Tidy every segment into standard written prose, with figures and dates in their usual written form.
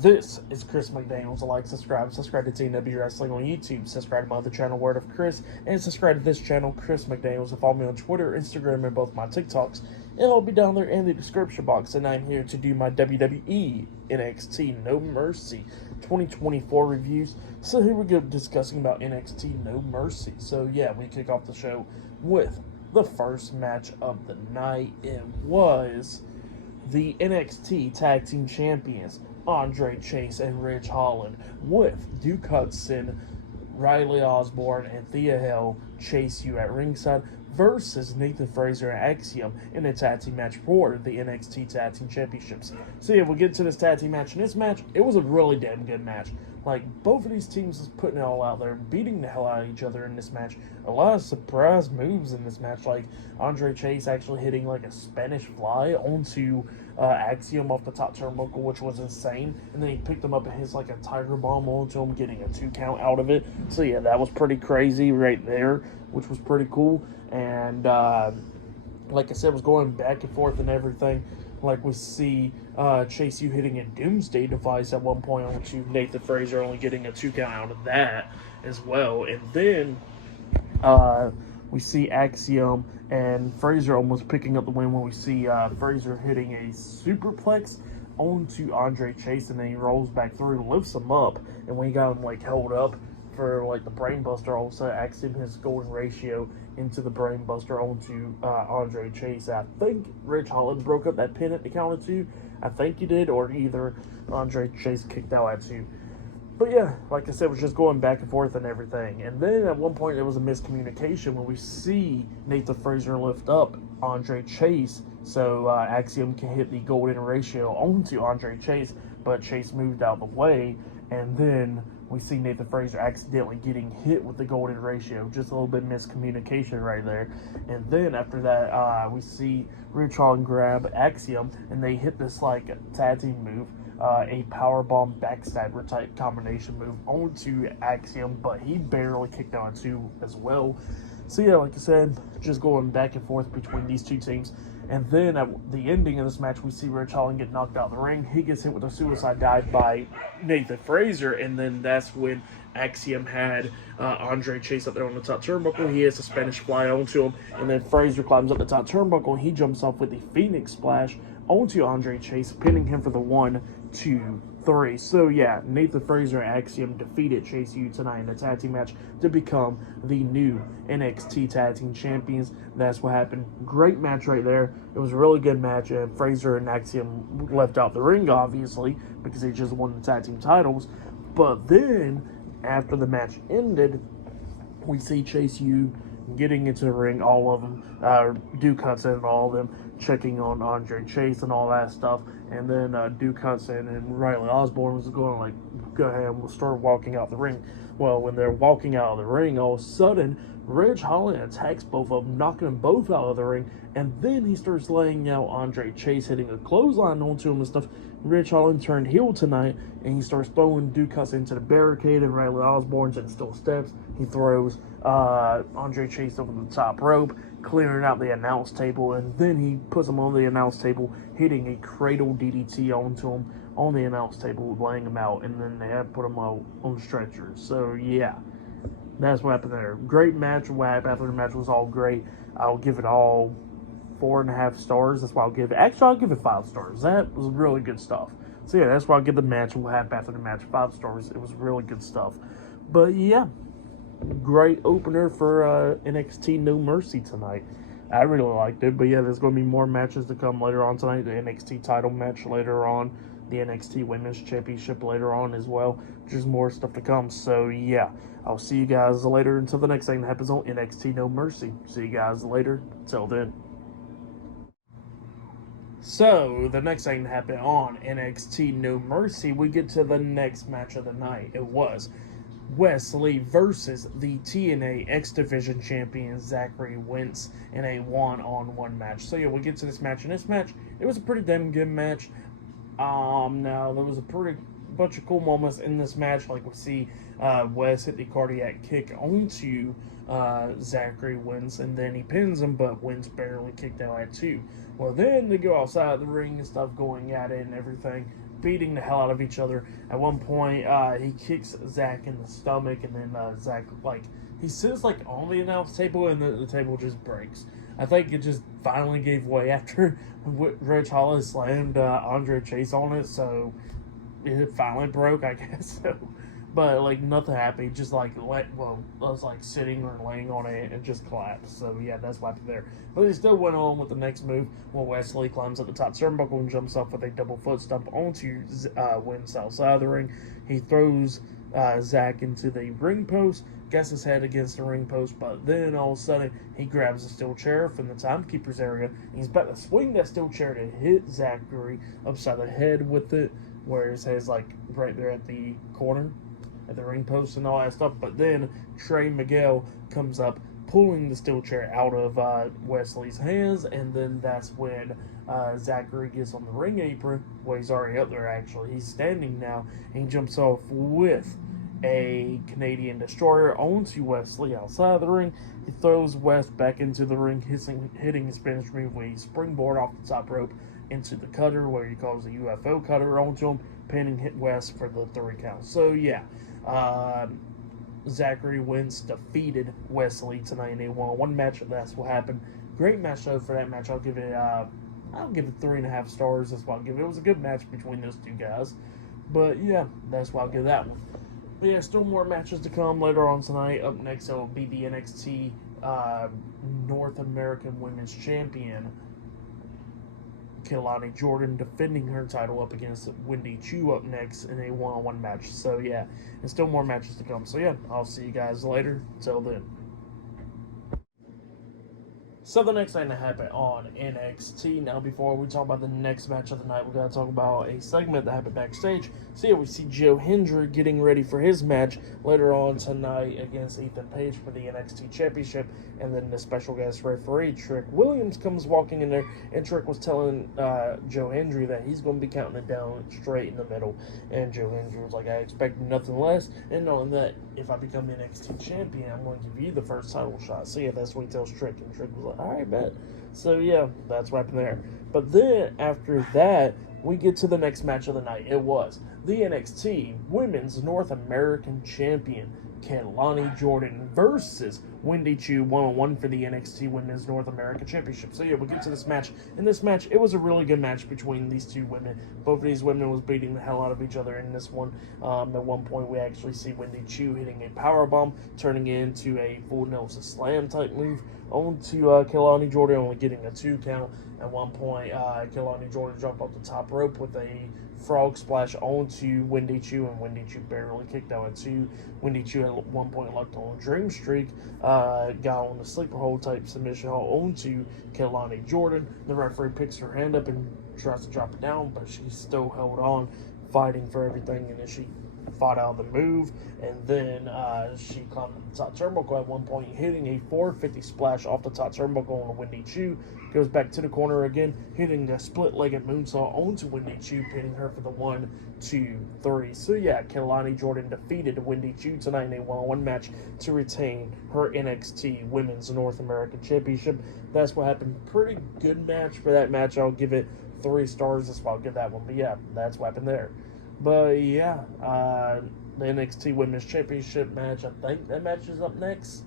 This is Chris McDaniels. Like, subscribe to TNW Wrestling on YouTube, subscribe to my other channel, Word of Chris, and subscribe to this channel, Chris McDaniels, and follow me on Twitter, Instagram, and both my TikToks. It'll be down there in the description box, and I'm here to do my WWE NXT No Mercy 2024 reviews. So here we go, discussing about NXT No Mercy. So yeah, we kick off the show with the first match of the night. It was the NXT Tag Team Champions, Andre Chase and Ridge Holland, with Duke Hudson, Riley Osborne, and Thea Hill chase you at ringside, versus Nathan Frazer and Axiom in a tag team match for the NXT Tag Team Championships. So yeah, we'll get to this tag team match. In this match, it was a really damn good match. Like, both of these teams is putting it all out there, beating the hell out of each other in this match. A lot of surprise moves in this match, like Andre Chase actually hitting like a Spanish fly onto Axiom off the top turnbuckle, which was insane. And then he picked him up and hits like a tiger bomb onto him, getting a 2 count out of it. So yeah, that was pretty crazy right there, which was pretty cool. And like I said, was going back and forth and everything. Like, we see Chase U hitting a Doomsday device at one point onto Nathan Frazer, only getting a 2 count out of that as well. And then we see Axiom and Frazer almost picking up the win when we see Frazer hitting a superplex onto Andre Chase, and then he rolls back through, lifts him up, and when he got him like held up for like the brainbuster, all of a sudden Axiom his golden ratio into the brainbuster onto Andre Chase. I think Ridge Holland broke up that pin at the count of 2. I think he did, or either Andre Chase kicked out at 2. But yeah, like I said, it was just going back and forth and everything. And then at one point there was a miscommunication when we see Nathan Frazer lift up Andre Chase, so Axiom can hit the golden ratio onto Andre Chase, but Chase moved out of the way, and then we see Nathan Frazer accidentally getting hit with the golden ratio. Just a little bit of miscommunication right there. And then after that, we see Ridge Holland grab Axiom, and they hit this like tag team move, a powerbomb backstabber type combination move onto Axiom, but he barely kicked out too as well. So yeah, like I said, just going back and forth between these two teams. And then at the ending of this match, we see Ridge Holland get knocked out of the ring. He gets hit with a suicide dive by Nathan Frazer, and then that's when Axiom had Andre Chase up there on the top turnbuckle. He hits a Spanish fly onto him, and then Frazer climbs up the top turnbuckle, and he jumps off with the Phoenix Splash onto Andre Chase, pinning him for the 1, 2, 3. So yeah, Nathan Frazer and Axiom defeated Chase U tonight in a tag team match to become the new NXT Tag Team Champions. That's what happened. Great match right there. It was a really good match, and Frazer and Axiom left out the ring, obviously, because they just won the tag team titles. But then, after the match ended, we see Chase U getting into the ring, all of them, Duke Hudson and all of them, checking on Andre Chase and all that stuff. And then Duke Hudson and Riley Osborne was going like, go ahead, we'll start walking out the ring. Well, when they're walking out of the ring, all of a sudden, Ridge Holland attacks both of them, knocking them both out of the ring, and then he starts laying out Andre Chase, hitting a clothesline onto him and stuff. Ridge Holland turned heel tonight, and he starts throwing Duke Hudson into the barricade, and Riley Osborne's in steel steps. He throws Andre Chase over the top rope, clearing out the announce table, and then he puts him on the announce table, hitting a cradle DDT onto him on the announce table, laying him out, and then they had to put him out on stretchers. So yeah, that's what happened there. Great match. What happened after the match was all great. I'll give it all 4.5 stars. That's why I'll give it. Actually, I'll give it 5 stars. That was really good stuff. So yeah, that's why I'll give the match. What happened after the match 5 stars. It was really good stuff. But yeah, great opener for NXT No Mercy tonight. I really liked it. But yeah, there's going to be more matches to come later on tonight. The NXT title match later on. The NXT Women's Championship later on as well. There's more stuff to come. So yeah, I'll see you guys later until the next thing that happens on NXT No Mercy. See you guys later. Till then. So, the next thing that happened on NXT No Mercy, we get to the next match of the night. It was Wesley versus the TNA X Division champion Zachary Wentz in a one-on-one match. So yeah, we'll get to this match. In this match, it was a pretty damn good match. Now, there was a pretty bunch of cool moments in this match. Like, we see Wes hit the cardiac kick onto Zachary Wentz, and then he pins him, but Wentz barely kicked out at 2. Well, then they go outside the ring and stuff, going at it and everything. beating the hell out of each other. At one point, he kicks Zach in the stomach, and then Zach, like, he sits, like, on the announce table, and the table just breaks. I think it just finally gave way after Rich Hollis slammed Andre Chase on it, so it finally broke, I guess. So, but, like, nothing happened. He just, like, I was, like, sitting or laying on it and just collapsed. So, yeah, that's what happened there. But he still went on with the next move when Wesley climbs up the top turnbuckle and jumps off with a double foot stomp onto Wynn's outside of the ring. He throws Zach into the ring post, gets his head against the ring post, but then all of a sudden he grabs a steel chair from the timekeeper's area, and he's about to swing that steel chair to hit Zachary upside the head with it, where his head's, like, right there at the corner, at the ring post and all that stuff. But then Trey Miguel comes up, pulling the steel chair out of Wesley's hands, and then that's when Zachary gets on the ring apron. Well, he's already up there, actually. He's standing now, and he jumps off with a Canadian Destroyer onto Wesley outside of the ring. He throws West back into the ring, hitting his finish move with a springboard off the top rope into the cutter, where he calls a UFO cutter onto him, pinning West for the 3 count. So, yeah. Zachary Wentz defeated Wesley tonight in a one-on-one match. That's what happened. Great match though for that match. I'll give it 3.5 stars. That's what I'll give it. It was a good match between those two guys. But yeah, that's why I'll give that one. But yeah, still more matches to come later on tonight. Up next, it will be the NXT North American Women's Champion, Kelani Jordan, defending her title up against Wendy Chu up next in a one-on-one match. So yeah, and still more matches to come. So yeah, I'll see you guys later. Till then. So the next thing that happened on NXT. Now, before we talk about the next match of the night, we got to talk about a segment that happened backstage. So yeah, we see Joe Hendry getting ready for his match later on tonight against Ethan Page for the NXT Championship. And then the special guest referee, Trick Williams, comes walking in there, and Trick was telling Joe Hendry that he's going to be counting it down straight in the middle. And Joe Hendry was like, I expect nothing less. And knowing that if I become the NXT Champion, I'm going to give you the first title shot. So yeah, that's what he tells Trick. And Trick was like, all right, bet. So yeah, that's what happened there. But then after that, we get to the next match of the night. It was the NXT Women's North American Champion, Kelani Jordan, versus Wendy Chu, one-on-one for the NXT Women's North American Championship. So yeah, we get to this match. In this match, it was a really good match between these two women. Both of these women was beating the hell out of each other in this one. At one point, we actually see Wendy Chu hitting a powerbomb, turning it into a full Nelson Slam type move onto Kelani Jordan, only getting a 2 count. At one point, Kelani Jordan jumped off the top rope with a frog splash onto Wendy Chu, and Wendy Chu barely kicked out at 2. Wendy Chu at one point locked on a dream streak, got on the sleeper hold type submission hold onto Kelani Jordan. The referee picks her hand up and tries to drop it down, but she still held on, fighting for everything, and then she fought out of the move, and then she climbed the top turnbuckle at one point, hitting a 450 splash off the top turnbuckle on Wendy Chu. Goes back to the corner again, hitting a split-legged moonsault onto Wendy Chu, pinning her for the 1, 2, 3. So yeah, Kelani Jordan defeated Wendy Chu tonight in a one-on-one match to retain her NXT Women's North American Championship. That's what happened. Pretty good match for that match. I'll give it 3 stars. That's why I'll give that one. But yeah, that's what happened there. But yeah, the NXT Women's Championship match, I think that match is up next.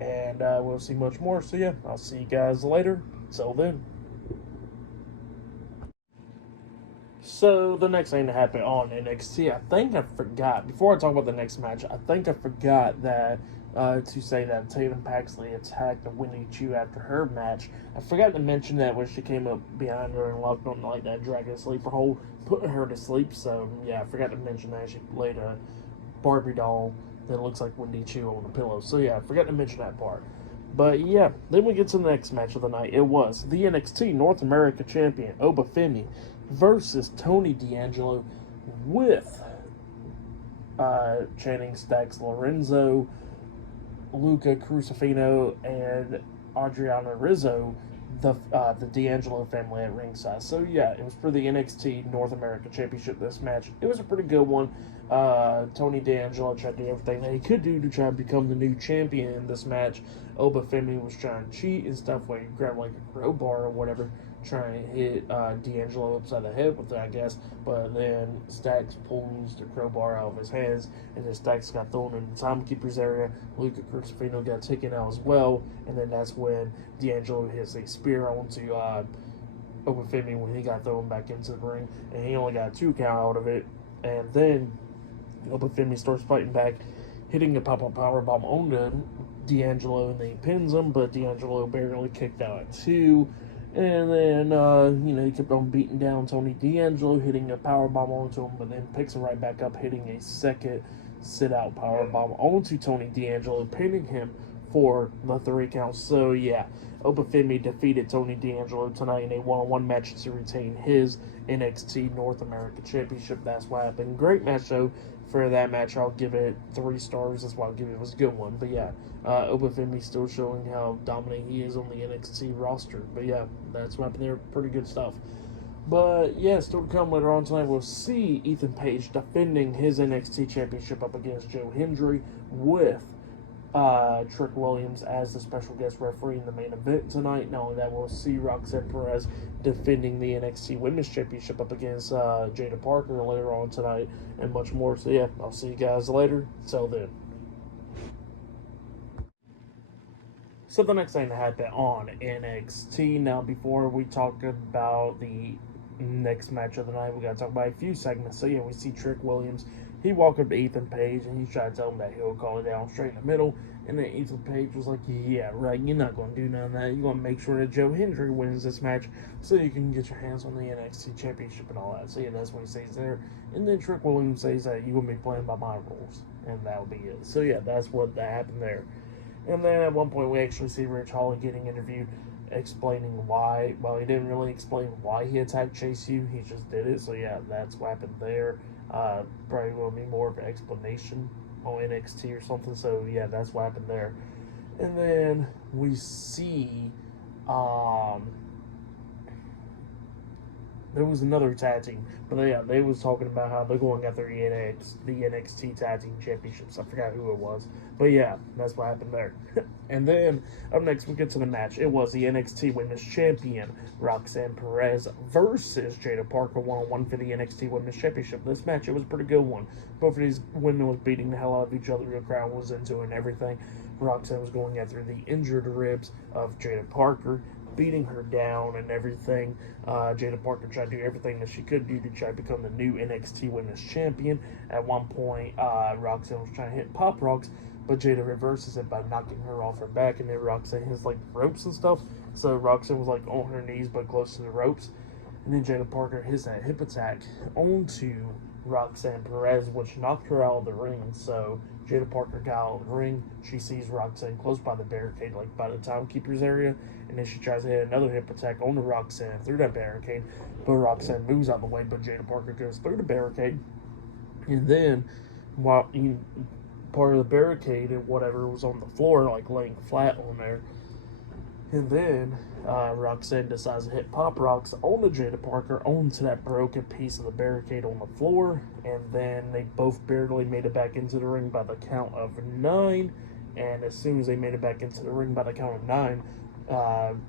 And we'll see much more. So yeah, I'll see you guys later. Till then. So the next thing that happened on NXT, I think I forgot, before I talk about the next match, I think I forgot that to say that Tatum Paxley attacked Wendy Chu after her match. I forgot to mention that when she came up behind her and locked on like that dragon sleeper hold, putting her to sleep. So yeah, I forgot to mention that she laid a Barbie doll that looks like Wendy Chu on the pillow. So yeah, I forgot to mention that part. But yeah, then we get to the next match of the night. It was the NXT North America Champion, Oba Femi, versus Tony D'Angelo with Channing Stacks Lorenzo, Luca Crucifino, and Adriana Rizzo, the D'Angelo family at ringside. So yeah, it was for the NXT North America Championship, this match. It was a pretty good one. Tony D'Angelo tried to do everything that he could do to try to become the new champion in this match. Oba Femi was trying to cheat and stuff, where he grabbed like a crowbar or whatever trying to hit D'Angelo upside the head with it, I guess. But then Stacks pulls the crowbar out of his hands, and then Stacks got thrown in the timekeeper's area. Luca Crucifino got taken out as well, and then that's when D'Angelo hits a spear onto Obafemi when he got thrown back into the ring, and he only got 2 count out of it. And then Obafemi starts fighting back, hitting a pop-up powerbomb on D'Angelo, and then he pins him, but D'Angelo barely kicked out at 2. And then, he kept on beating down Tony D'Angelo, hitting a powerbomb onto him, but then picks him right back up, hitting a second sit-out powerbomb onto Tony D'Angelo, pinning him for the 3 count. So, yeah, Obafemi defeated Tony D'Angelo tonight in a one-on-one match to retain his NXT North America Championship. That's what happened. Great match, though. For that match, I'll give it 3 stars. That's why I'll give it. It was a good one. But yeah, Obafemi still showing how dominant he is on the NXT roster. But yeah, that's what happened there. Pretty good stuff. But yeah, still to come later on tonight, we'll see Ethan Page defending his NXT Championship up against Joe Hendry with Trick Williams as the special guest referee in the main event tonight. Not only that, we'll see Roxanne Perez defending the NXT Women's Championship up against Jada Parker later on tonight, and much more. So yeah, I'll see you guys later. Till then. So the next thing that happened on NXT. Now, before we talk about the next match of the night, we gotta talk about a few segments. So yeah, we see Trick Williams. He walked up to Ethan Page, and he's trying to tell him that he'll call it down straight in the middle. And then Ethan Page was like, yeah, right, you're not going to do none of that. You're going to make sure that Joe Hendry wins this match so you can get your hands on the NXT Championship and all that. So, yeah, that's what he says there. And then Trick Williams says that you're going to be playing by my rules, and that'll be it. So, yeah, that's what that happened there. And then at one point, we actually see Rich Holly getting interviewed, explaining why. Well, he didn't really explain why he attacked Chase U. He just did it. So, yeah, that's what happened there. Probably going to be more of an explanation on NXT or something. So, yeah, that's what happened there. And then we see there was another tag team, but yeah, they was talking about how they're going after the NXT Tag Team Championships. I forgot who it was, but yeah, that's what happened there. And then up next, we get to the match. It was the NXT Women's Champion Roxanne Perez versus Jada Parker 1-on-1 for the NXT Women's Championship. This match, it was a pretty good one. Both of these women was beating the hell out of each other. The crowd was into it and everything. Roxanne was going after the injured ribs of Jada Parker, beating her down and everything. Jada Parker tried to do everything that she could do to try to become the new NXT Women's Champion. At one point, Roxanne was trying to hit Pop Rocks, but Jada reverses it by knocking her off her back, and then Roxanne hits like ropes and stuff. So Roxanne was like on her knees but close to the ropes. And then Jada Parker hits that hip attack onto Roxanne Perez, which knocked her out of the ring. So Jada Parker got out of the ring. She sees Roxanne close by the barricade, like by the timekeeper's area. And then she tries to hit another hip attack onto Roxanne through that barricade. But Roxanne moves out of the way, but Jada Parker goes through the barricade. And then, while part of the barricade and whatever was on the floor, like laying flat on there. And then Roxanne decides to hit Pop Rocks onto Jada Parker onto that broken piece of the barricade on the floor. And then they both barely made it back into the ring by the count of 9. And as soon as they made it back into the ring by the count of 9,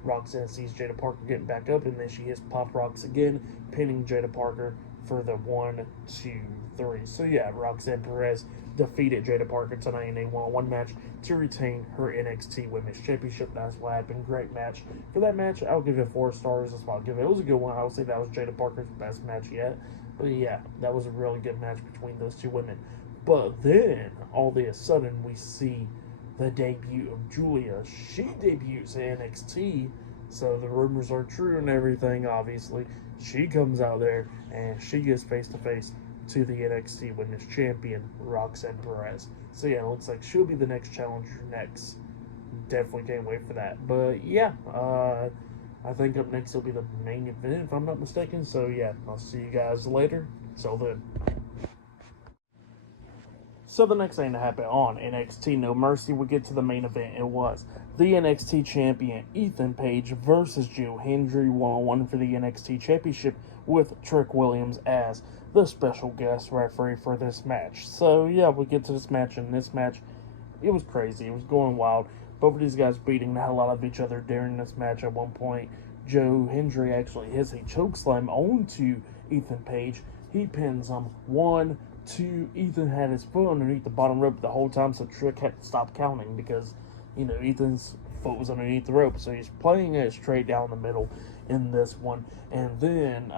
Roxanne sees Jada Parker getting back up, and then she hits Pop Rocks again, pinning Jada Parker for the 1, 2, 3. So yeah, Roxanne Perez defeated Jada Parker tonight in a one-on-one match to retain her NXT Women's Championship. That's what happened. Great match. For that match, I'll give it 4 stars. That's what I'll give it. It was a good one. I would say that was Jada Parker's best match yet. But yeah, that was a really good match between those two women. But then, all of a sudden, we see the debut of Giulia. She debuts in NXT, so the rumors are true and everything, obviously. She comes out there, and she gets face-to-face to the NXT Women's Champion, Roxanne Perez. So yeah, it looks like she'll be the next challenger next. Definitely can't wait for that. But yeah, I think up next will be the main event, if I'm not mistaken. So yeah, I'll see you guys later. Till then. So the next thing to happen on NXT No Mercy, we get to the main event. It was the NXT Champion Ethan Page versus Joe Hendry 1-on-1 for the NXT Championship with Trick Williams as the special guest referee for this match. So yeah, we get to this match, and this match, it was crazy. It was going wild. Both of these guys beating the hell out of each other during this match. At one point, Joe Hendry actually hits a chokeslam onto Ethan Page. He pins him. 1, 2. Ethan had his foot underneath the bottom rope the whole time, so Trick had to stop counting because, Ethan's foot was underneath the rope. So he's playing it straight down the middle in this one. And then,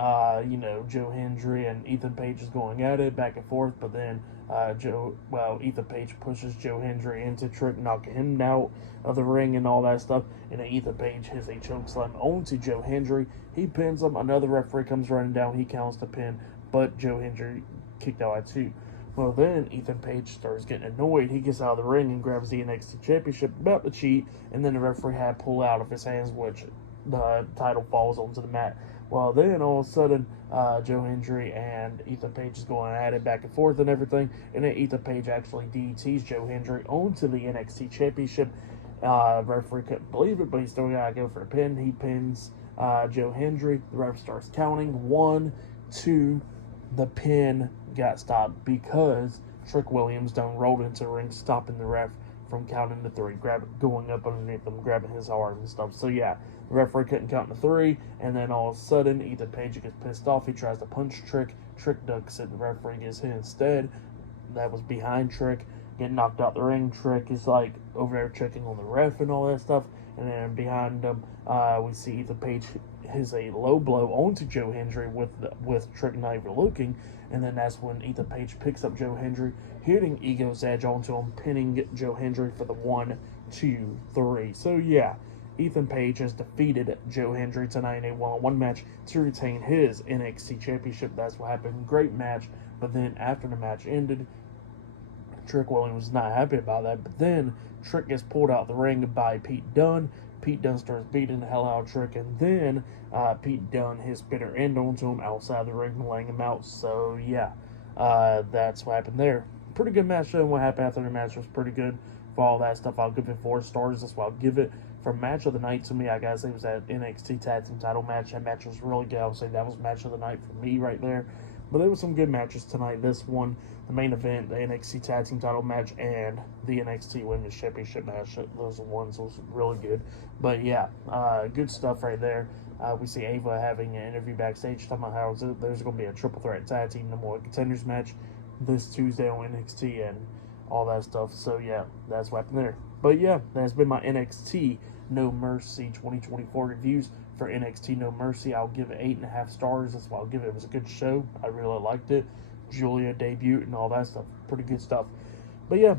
Joe Hendry and Ethan Page is going at it back and forth, but then Ethan Page pushes Joe Hendry into Trick, knocking him out of the ring and all that stuff. And then Ethan Page hits a chokeslam onto Joe Hendry. He pins him. Another referee comes running down. He counts the pin, but Joe Hendry kicked out at 2. Well, then Ethan Page starts getting annoyed. He gets out of the ring and grabs the NXT Championship, about to cheat, and then the referee had pull out of his hands, which the title falls onto the mat. Well, then all of a sudden, Joe Hendry and Ethan Page is going at it back and forth and everything, and then Ethan Page actually DDTs Joe Hendry onto the NXT Championship. Referee couldn't believe it, but he still got to go for a pin. He pins Joe Hendry. The ref starts counting. 1, 2. The pin got stopped because Trick Williams done rolled into the ring, stopping the ref from counting to 3, going up underneath him, grabbing his arm and stuff. So yeah, the referee couldn't count to 3, and then all of a sudden, Ethan Page gets pissed off. He tries to punch Trick. Trick ducks it. The referee gets hit instead. That was behind Trick, getting knocked out the ring. Trick is like over there checking on the ref and all that stuff. And then behind him, we see Ethan Page hits a low blow onto Joe Hendry with Trick not even looking. And then that's when Ethan Page picks up Joe Hendry, hitting Ego's Edge onto him, pinning Joe Hendry for the 1, 2, 3. So yeah, Ethan Page has defeated Joe Hendry tonight in a one-on-one match to retain his NXT Championship. That's what happened. Great match. But then after the match ended, Trick Williams was not happy about that. But then Trick gets pulled out of the ring by Pete Dunne. Pete Dunne starts beating the hell out of Trick, and then Pete Dunne hits bitter end onto him outside the ring, laying him out. So yeah, that's what happened there. Pretty good match, though. What happened after the match was pretty good. For all that stuff, I'll give it 4 stars. That's what I'll give it. For match of the night, to me, I gotta say, it was that NXT Tag Team title match. That match was really good. I would say that was match of the night for me right there. But there were some good matches tonight. This one, the main event, the NXT Tag Team title match, and the NXT Women's Championship match. Those ones was really good. But yeah, good stuff right there. We see Ava having an interview backstage talking about how there's going to be a triple threat tag team number 1 contenders match this Tuesday on NXT and all that stuff. So yeah, that's what happened there. But yeah, that's been my NXT No Mercy 2024 reviews. For NXT No Mercy, I'll give it 8.5 stars. That's why I'll give it. It was a good show. I really liked it. Giulia debut and all that stuff. Pretty good stuff. But yeah,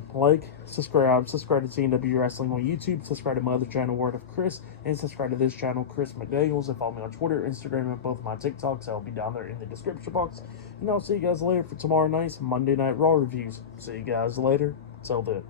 subscribe to TNW Wrestling on YouTube, subscribe to my other channel, Word of Chris, and subscribe to this channel, Chris McDaniels, and follow me on Twitter, Instagram, and both my TikToks. I'll be down there in the description box. And I'll see you guys later for tomorrow night's Monday Night Raw reviews. See you guys later. Till then.